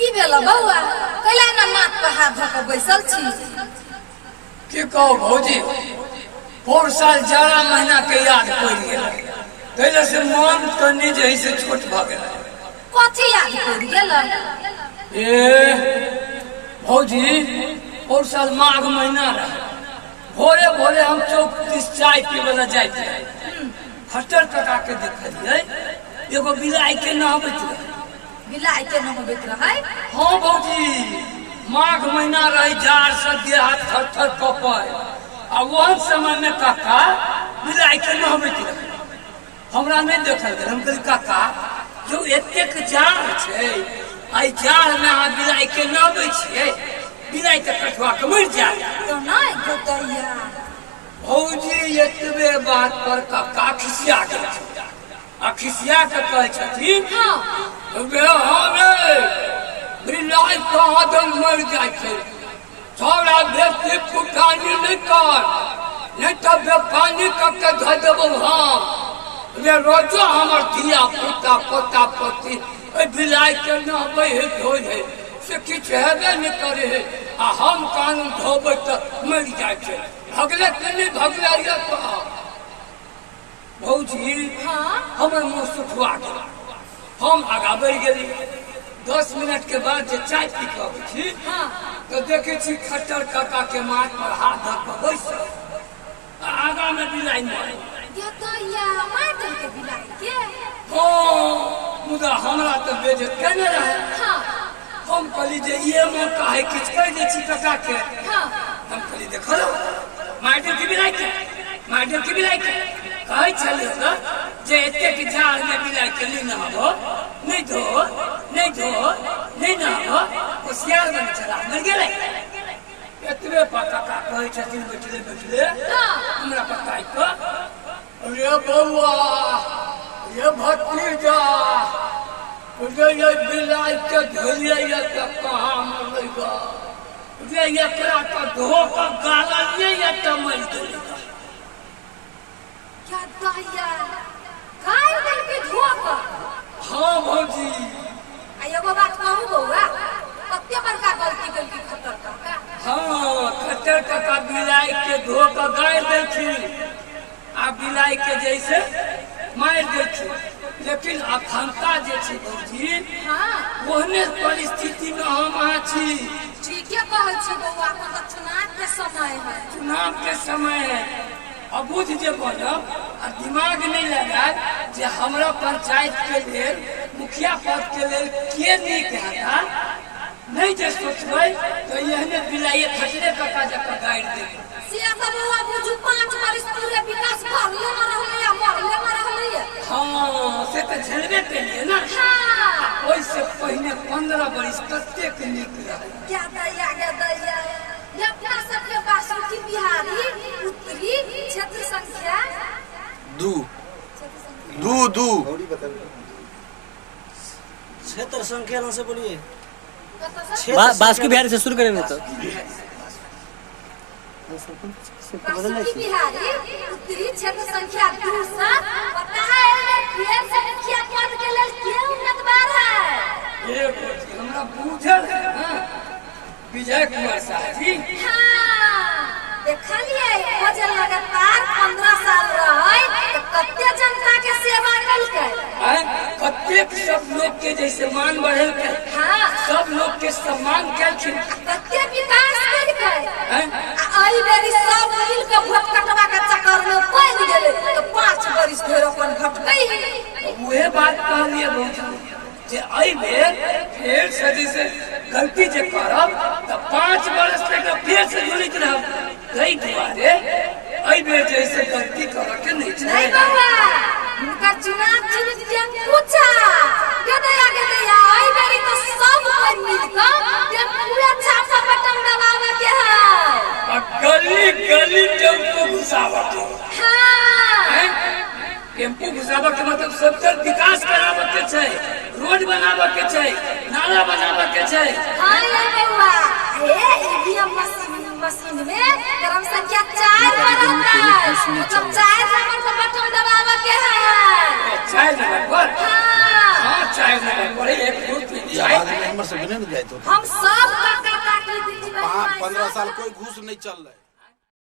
की भेल बउआ कैला ना माथ पर हाथ धऽ के बैसल छी की कहो भौजी पौर साल जाड़ा महीना के याद पड़ गेल तैले से मन कनी जे से छोट भ गेल कथी याद पड़ गेल भौजी पौर साल माघ महीना रहे भोरे भोरे हम चौक दिस चाय पीवे ला जाते हटर कका के देखलिए एगो बिलाई के नहबैत रहे बिलाई के नहबैत रहे हाँ भौजी माघ महीना रही जाड़ से देह हाथ थर थर कपे आ वह समय में काका बिलाई के नहबैत रहे हमरा नहीं देखल गए हम कहली काका जो एतेक जाड़ छै आई जाड़ में अहाँ बिलाई के नहबै छियै बिलाई के कटवा के मर जाए तो नहीं गोतैया भौजी एतबे बात पर काका खिसिया गेल आ खिसिया के कहै छथिन बिलाई कहाँ दन मर जाए छै छोड़ा बेटी फुटानी नहीं कर नहीं तब पानी कके धऽ देबौ हम रे रोजो हमर धिया पुता पोता पोती बिलाई के नहबै है धोइ है से किछु हेबे नहीं करे है आ हम कानून धोबै तऽ मरि जाइ छै भगले के नहीं भगले ये तो भौजी हमर मुँह सुखवा गेल हम आगा बढ़ि गेली 10 मिनट के बाद जे चाय पी के अबै छी तो देखे छी खट्टर काका के माथ पर हाथ धऽ के बैसल आगा में बिलाई मारे गोतैया मार दे के बिलाई के हाँ मुदा हमरा तो बेइज्जत केने रहे हम कहली जे ये मौका है किछु कहि दै छी काका के हम कहली देखो मार दे के बिलाई के मार दे के बिलाई के कहै छलियै तऽ जे एतेक जाड़ में बिलाई के नहीं नहबो नहीं धो नहीं नहबो होशियार बन चला मर गेलै एतबे पर काका कहै छथिन बैठले हमरा बताइ कऽ अरे बउआ ये भतीजा ये बिलाई के धोलिए ये तऽ कहाँ मरलेगा ये एकरा तऽ धो के गाललिए ये तऽ मरि गेलेगा क्या दैया गाय दे के धो के हाँ भौजी आ एगो बात कहू बउआ कते बड़का गलती केलकी खट्टर काका हाँ खट्टर काका बिलाई के धो के गाड़ि देथिन आ बिलाई के जैसे मारि देथिन लेकिन अखनता जे छै भौजी ओहने परिस्थिति में हम अहाँ छी ठीके कहै छी बउआ को चुनाव के समय है चुनाव के समय है अबुझ जे बनब आ दिमाग नहीं लगाए जे हमरा पंचायत के लेल मुखिया पद के लेल के नीक हेता नहीं जे सोचबै तो एहने बिलाइए खटरे काका जका गाड़ि देबै से सब बउआ बुझू 5 वर्ष पूरे विकास भरले में रहले या मरले में रहले हाँ से तो झेलबे केलिए ना ओइसे पहले 15 वर्ष कतेक नीक रहे क्या दैया ये अपना सबके बासुकी बिहारी उत्तरी क्षेत्र संख्या 2 क्षेत्र संख्या ना से बोलिए बासुकी बिहारी से शुरू करेंगे तो बासुकी बिहारी उत्तरी क्षेत्र संख्या 2 से पता है फिर से मुखिया पद के लेल के उम्मीदवार है ये हमरा बुझल है विजय कुमार साहब जी देखलिए वो जे लगातार 15 साल रहे तो कते जनता के सेवा कलकै कतेक सब लोग के जैसे मान बढ़ेलकै सब लोग के सम्मान केलखिन कते विकास केलकै आई बेरी सब मिल के वोट कटवा के चक्कर में पड़ गेलै तो 5 वर्ष फेर अपन घटकै उहे बात कहलिए बहुत जे आई बेर फेर से जैसे गलती जे करब तो 5 वर्ष तक फिर से जुड़ित रहब कई दुआरे आई बेर जैसे गलती करे के नहीं छै नहीं बाबा उनका चुनाव जीत के पूछा गदया आई बेरी तो सब कोई मिल के पूरा छापा बटन दबावे के है गली गली टेम्पो घुसावा के टेम्पो घुसावा के मतलब सबसे विकास करावे के छै रोड बनावे के छै नाला बनावे के छै हां ये बउआ ए ईवीएम मशीन में क्रम संख्या 4 पर होता है मतलब 4 नंबर पर बटन दबावे के है 4 नंबर पर हां 4 नंबर पर एक 2 3 4 हमर से बिना न जाए तो हम सब काका काकी दीदी बहन 15 साल कोई घूस नहीं चल रहा है।